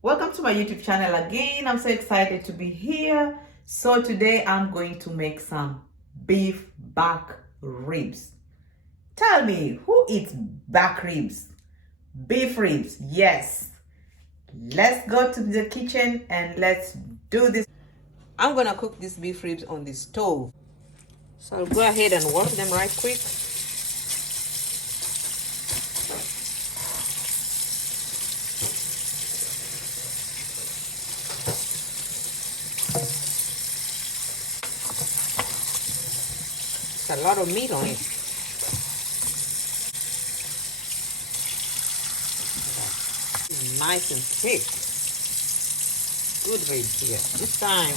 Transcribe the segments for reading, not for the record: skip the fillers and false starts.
Welcome to my YouTube channel again. I'm so excited to be here. So today I'm going to make some beef back ribs. Tell me, who eats back ribs? Beef ribs, yes. Let's go to the kitchen and let's do this. I'm gonna cook these beef ribs on the stove. So I'll go ahead and wash them right quick. A lot of meat on it. Nice and thick. Good ribs here. This time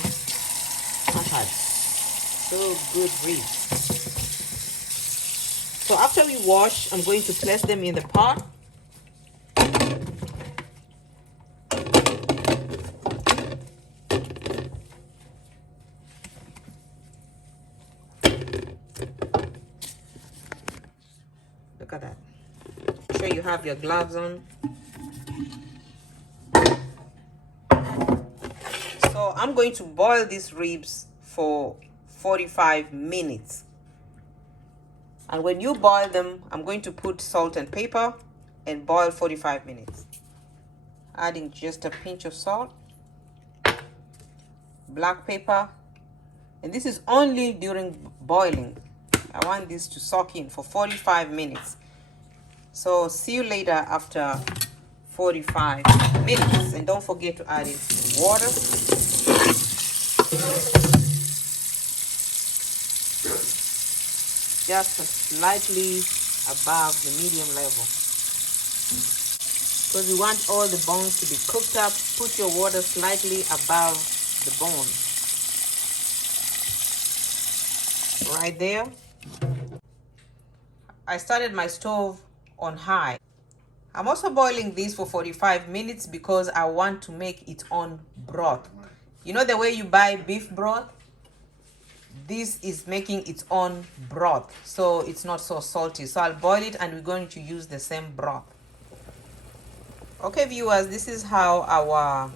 I've had so good ribs. So after we wash, I'm going to place them in the pot. Look at that. Make sure you have your gloves on. So I'm going to boil these ribs for 45 minutes. And when you boil them, I'm going to put salt and pepper and boil 45 minutes. Adding just a pinch of salt, black pepper, and this is only during boiling. I want this to soak in for 45 minutes. So see you later after 45 minutes. And don't forget to add in water. Just slightly above the medium level. Because you want all the bones to be cooked up, put your water slightly above the bone. Right there. I started my stove on high. I'm also boiling this for 45 minutes because I want to make its own broth. You know the way you buy beef broth? This is making its own broth, so it's not so salty. So I'll boil it and we're going to use the same broth. Okay viewers, this is how our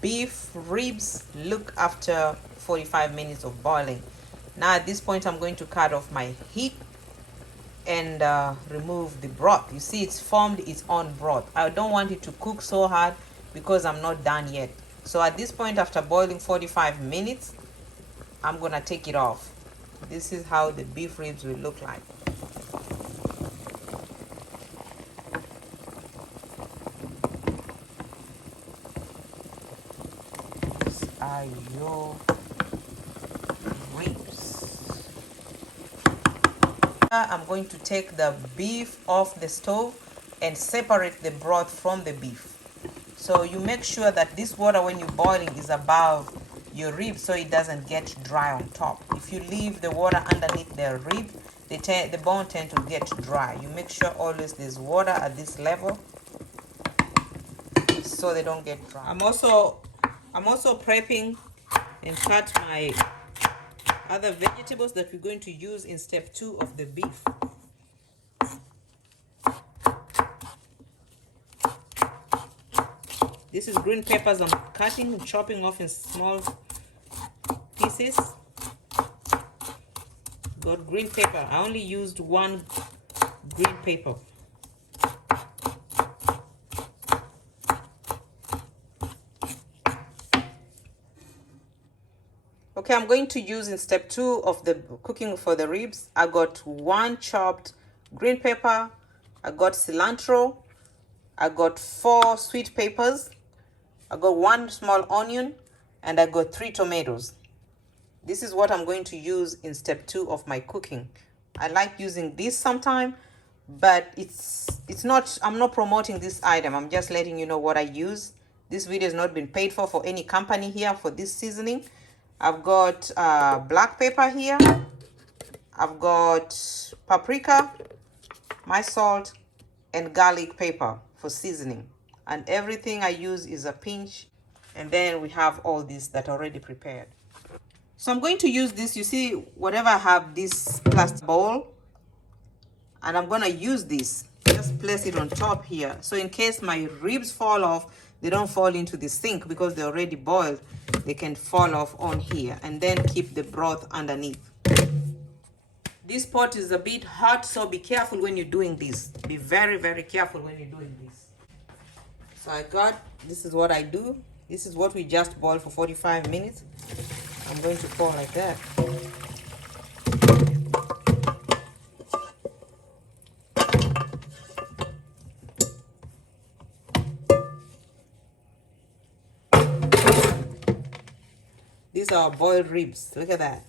beef ribs look after 45 minutes of boiling. Now at this point I'm going to cut off my heat and remove the broth. You see, it's formed its own broth. I don't want it to cook so hard because I'm not done yet. So at this point, after boiling 45 minutes, I'm gonna take it off. This is how the beef ribs will look like. These are your ribs. I'm going to take the beef off the stove and separate the broth from the beef. So you make sure that this water when you're boiling is above your rib so it doesn't get dry on top. If you leave the water underneath the rib, the bone tend to get dry. You make sure always there's water at this level so they don't get dry. I'm also prepping and cut my other vegetables that we're going to use in step 2 of the beef. This is green peppers I'm cutting and chopping off in small pieces. Got green pepper. I only used one green pepper. Okay, I'm going to use in step 2 of the cooking for the ribs. I got one chopped green pepper. I got cilantro. I got 4 sweet peppers. I got 1 small onion, and I got 3 tomatoes. This is what I'm going to use in step 2 of my cooking. I like using this sometime, but it's not, I'm not promoting this item. I'm just letting you know what I use. This video has not been paid for any company here for this seasoning. I've got black pepper here. I've got paprika, my salt, and garlic pepper for seasoning. And everything I use is a pinch. And then we have all this that are already prepared. So I'm going to use this, you see, whatever I have, this plastic bowl. And I'm going to use this. Just place it on top here. So in case my ribs fall off, they don't fall into the sink because they're already boiled. They can fall off on here, and then keep the broth underneath. This pot is a bit hot, so be careful when you're doing this. Be very, very careful when you're doing this. So this is what I do. This is what we just boiled for 45 minutes. I'm going to pour like that. These are our boiled ribs. Look at that.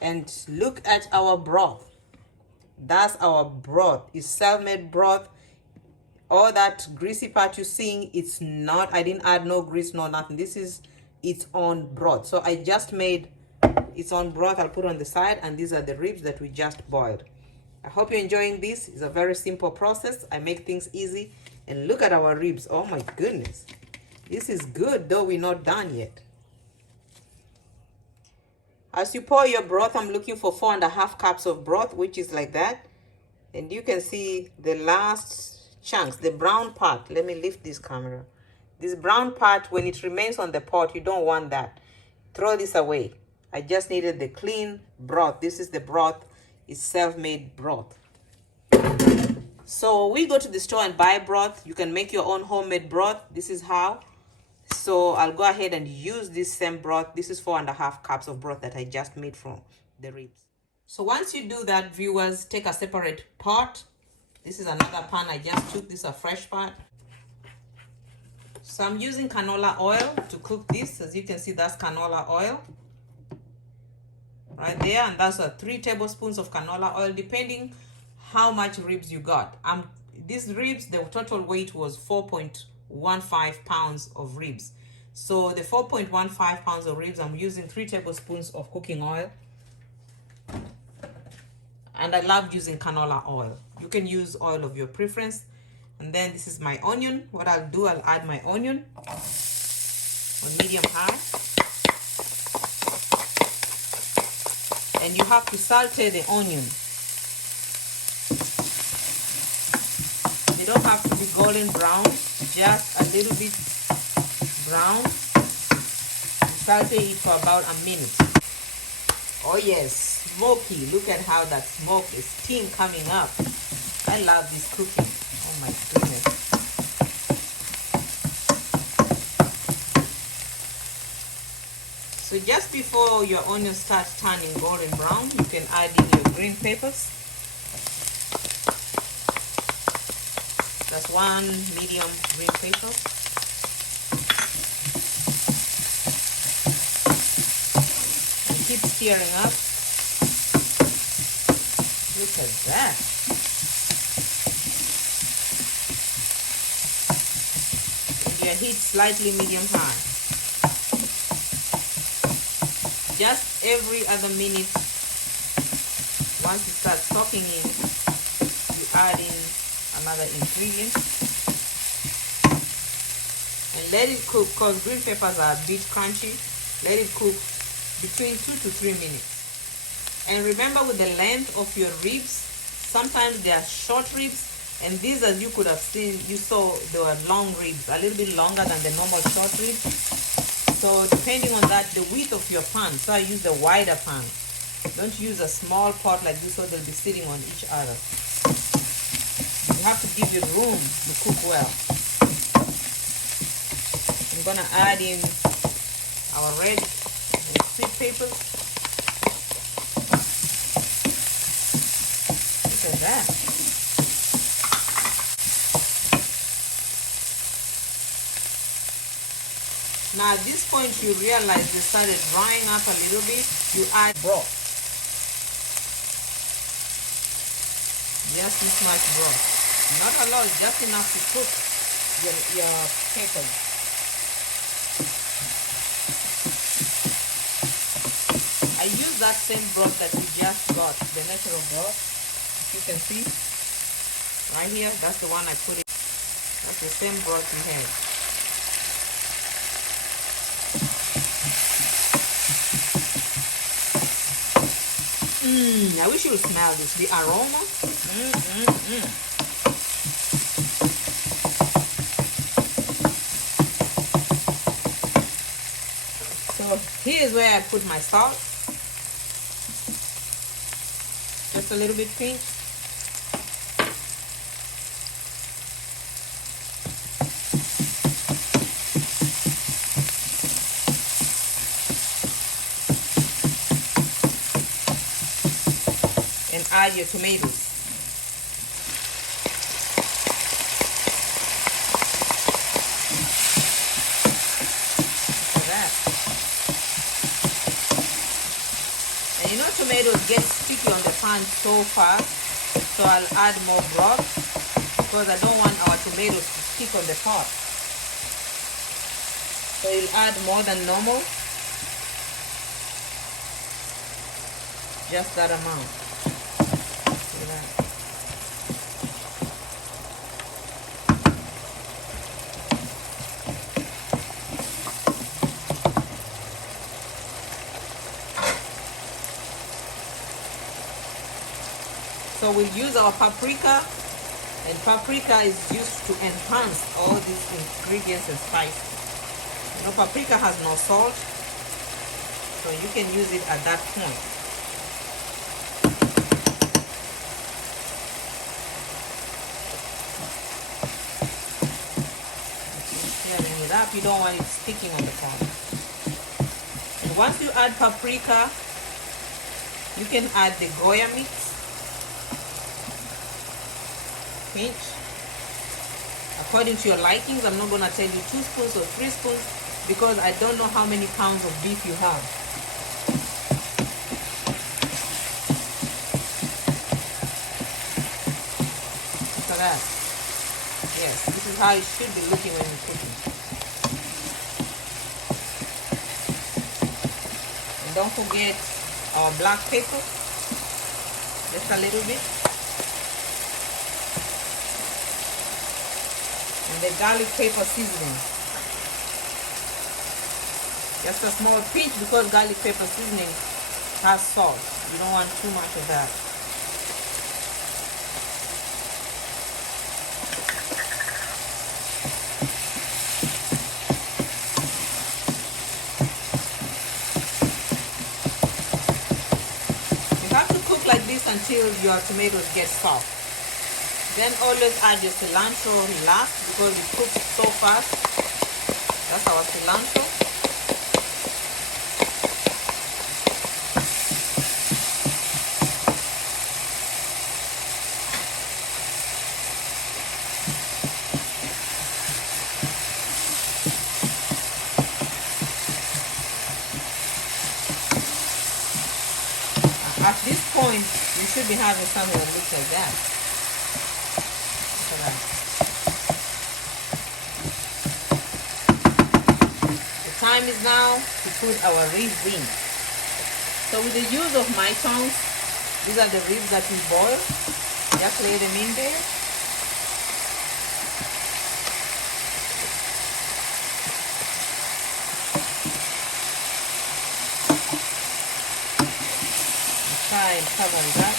And look at our broth. That's our broth. It's self-made broth. All that greasy part you're seeing, it's not, I didn't add no grease, no nothing. This is its own broth. So I just made its own broth. I'll put on the side, and these are the ribs that we just boiled. I hope you're enjoying this. It's a very simple process. I make things easy. And look at our ribs. Oh my goodness. This is good, though we're not done yet. As you pour your broth, I'm looking for 4.5 cups of broth, which is like that. And you can see the last chunks, the brown part. Let me lift this camera. This brown part, when it remains on the pot, you don't want that. Throw this away. I just needed the clean broth. This is the broth. It's self-made broth. So we go to the store and buy broth. You can make your own homemade broth. This is how. So I'll go ahead and use this same broth. This is 4.5 cups of broth that I just made from the ribs. So once you do that, viewers, take a separate pot. This is another pan I just took. This is a fresh pot. So I'm using canola oil to cook this. As you can see, that's canola oil right there. And that's 3 tablespoons of canola oil, depending how much ribs you got. These ribs, the total weight was 4.15 pounds of ribs. So the 4.15 pounds of ribs, I'm using 3 tablespoons of cooking oil. And I love using canola oil. You can use oil of your preference. And then this is my onion. What I'll do, I'll add my onion on medium high. And you have to saute the onion. They don't have to be golden brown, just a little bit brown. Saute it for about a minute. Oh yes, smoky. Look at how that smoke is, steam coming up. I love this cooking. Oh my goodness. So just before your onion starts turning golden brown, you can add in your green peppers. That's 1 medium green pepper. And keep stirring up. Look at that. And your heat slightly medium high. Just every other minute, once it starts soaking in, you add in another ingredient and let it cook, because green peppers are a bit crunchy. Let it cook between 2 to 3 minutes. And remember, with the length of your ribs, sometimes they are short ribs, and these, as you could have seen, you saw they were long ribs, a little bit longer than the normal short ribs. So depending on that, the width of your pan, so I use the wider pan. Don't use a small pot like this, so they'll be sitting on each other. You have to give it room to cook well. I'm gonna add in our red and sweet peppers. Look at that. Now at this point you realize they started drying up a little bit. You add broth. Just this much broth. Not a lot, just enough to cook your peppers. I use that same broth that we just got, the natural broth. As you can see, right here, that's the one I put in. That's the same broth we had. I wish you would smell this, the aroma. So here's where I put my salt. Just a little bit pinch. And add your tomatoes. And you know tomatoes get sticky on the pan so fast, so I'll add more broth because I don't want our tomatoes to stick on the pot. So you'll add more than normal, just that amount. See that? So we'll use our paprika, and paprika is used to enhance all these ingredients and spices. You know, paprika has no salt, so you can use it at that point. Stirring it up, you don't want it sticking on the pot. And once you add paprika, you can add the Goya mix. Pinch according to your likings. I'm not gonna tell you 2 spoons or 3 spoons because I don't know how many pounds of beef you have. Look at that. Yes, this is how it should be looking when you're cooking. And don't forget our black pepper, just a little bit. And the garlic pepper seasoning. Just a small pinch because garlic pepper seasoning has salt. You don't want too much of that. You have to cook like this until your tomatoes get soft. Then always add your cilantro last because it cooks so fast. That's our cilantro. At this point, you should be having something that looks like that. The time is now to put our ribs in. So with the use of my tongs, these are the ribs that we boil. Just lay them in there. And try and cover that.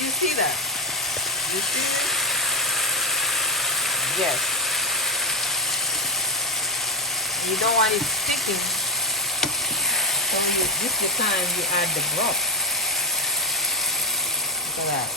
You see that? You see it? Yes. You don't want it sticking, so this is the time you add the broth. Look at that.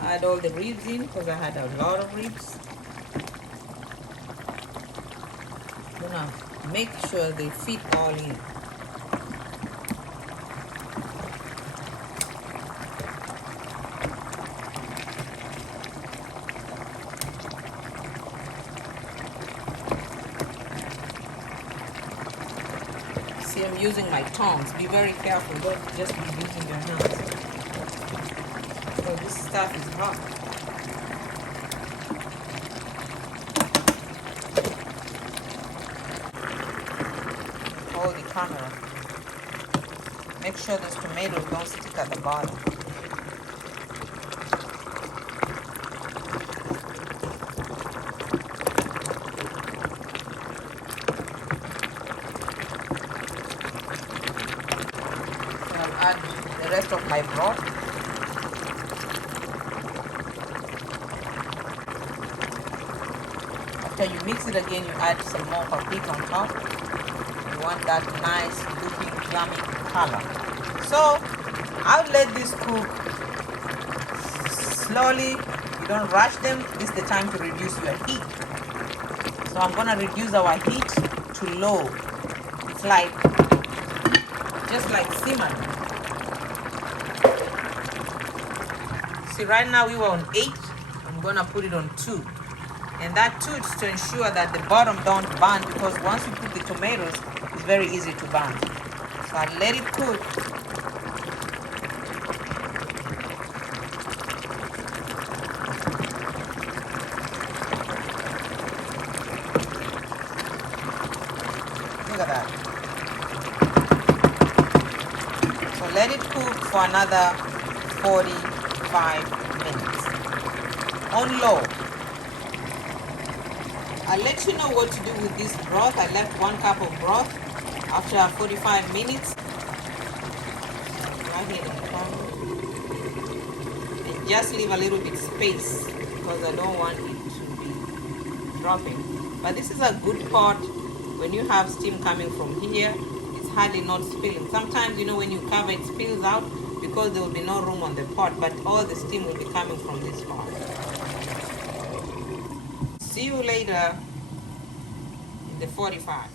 Add all the ribs in because I had a lot of ribs. I'm gonna make sure they fit all in. I'm using my tongs. Be very careful, don't just be using your hands. So this stuff is hot. Hold the camera. Make sure those tomatoes don't stick at the bottom. Add the rest of my broth. After you mix it again, you add some more paprika on top. You want that nice looking yummy color. So I'll let this cook slowly. You don't rush them. This is the time to reduce your heat. So I'm gonna reduce our heat to low. It's like just like simmering. See, right now we were on 8. I'm gonna put it on 2, and that 2 is to ensure that the bottom don't burn, because once you put the tomatoes, it's very easy to burn. So I let it cook. Look at that. So let it cook for another 45 minutes on low. I'll let you know what to do with this broth. I left 1 cup of broth after 45 minutes. Right here in the corner. And just leave a little bit space because I don't want it to be dropping. But this is a good pot when you have steam coming from here. It's hardly not spilling. Sometimes, you know, when you cover it spills out because there will be no room on the pot, but all the steam will be coming from this pot. See you later in the 45.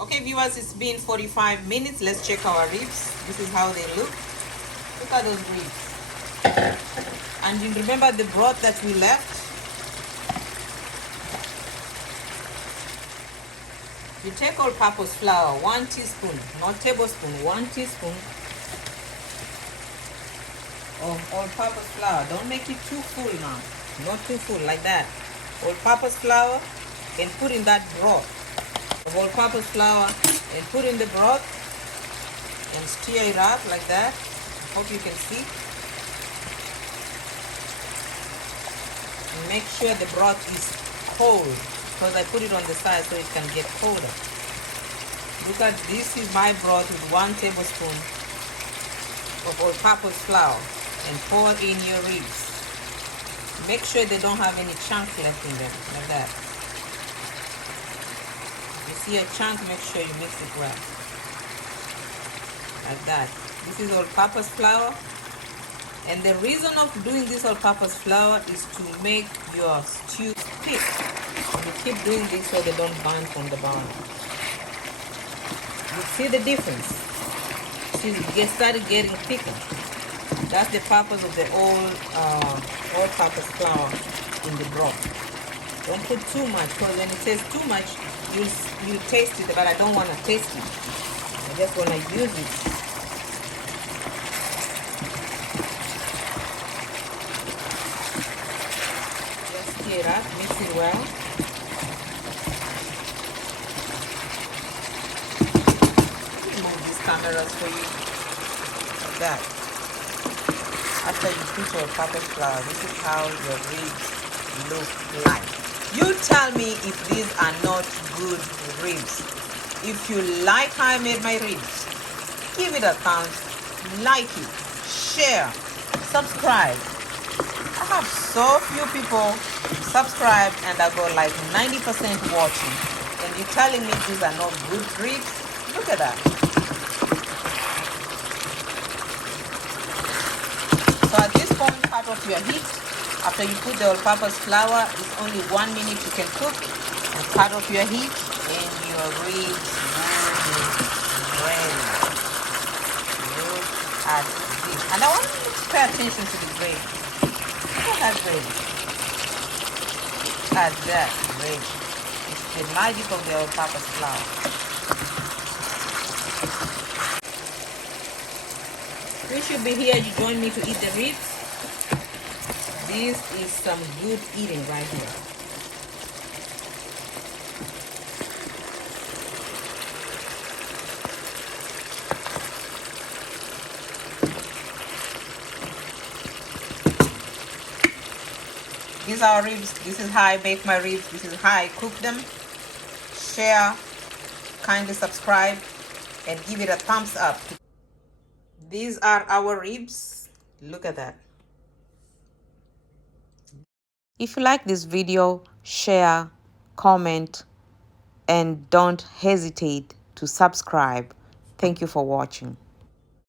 Okay, viewers, it's been 45 minutes. Let's check our ribs. This is how they look. Look at those ribs. And you remember the broth that we left? You take all-purpose flour, 1 teaspoon, not tablespoon, 1 teaspoon of all-purpose flour. Don't make it too full now. Not too full, like that. All-purpose flour, and put in that broth of all-purpose flour, and put in the broth, and stir it up like that. I hope you can see. And make sure the broth is cold, because I put it on the side so it can get colder. Look at this, is my broth with 1 tablespoon of all-purpose flour, and pour in your ribs. Make sure they don't have any chunks left in them, like that. You see a chunk, make sure you mix it well. Like that. This is all-purpose flour. And the reason of doing this all-purpose flour is to make your stew thick. You keep doing this so they don't burn from the bottom. You see the difference? See, it started getting thicker. That's the purpose of the all-purpose flour in the broth. Don't put too much, because when it says too much, you'll taste it, but I don't want to taste it. I just want to use it. Just stir it up, mix it well. Move these cameras for you, like that. After you put your all-purpose flour, this is how your ribs look like. You tell me if these are not good ribs. If you like how I made my ribs, give it a thumbs, like it, share, subscribe. I have so few people subscribe, and I got like 90% watching. And you're telling me these are not good ribs? Look at that. So at this point, cut off your heat. After you put the all-purpose flour, it's only 1 minute you can cook. And cut off your heat, and your ribs will be ready. Look at this. And I want you to pay attention to the gravy. Look at that gravy. Look at that gravy. It's the magic of the all-purpose flour. We should be here. You join me to eat the ribs. This is some good eating right here. These are ribs. This is how I make my ribs. This is how I cook them. Share, kindly subscribe, and give it a thumbs up. These are our ribs. Look at that. If you like this video, share, comment, and don't hesitate to subscribe. Thank you for watching.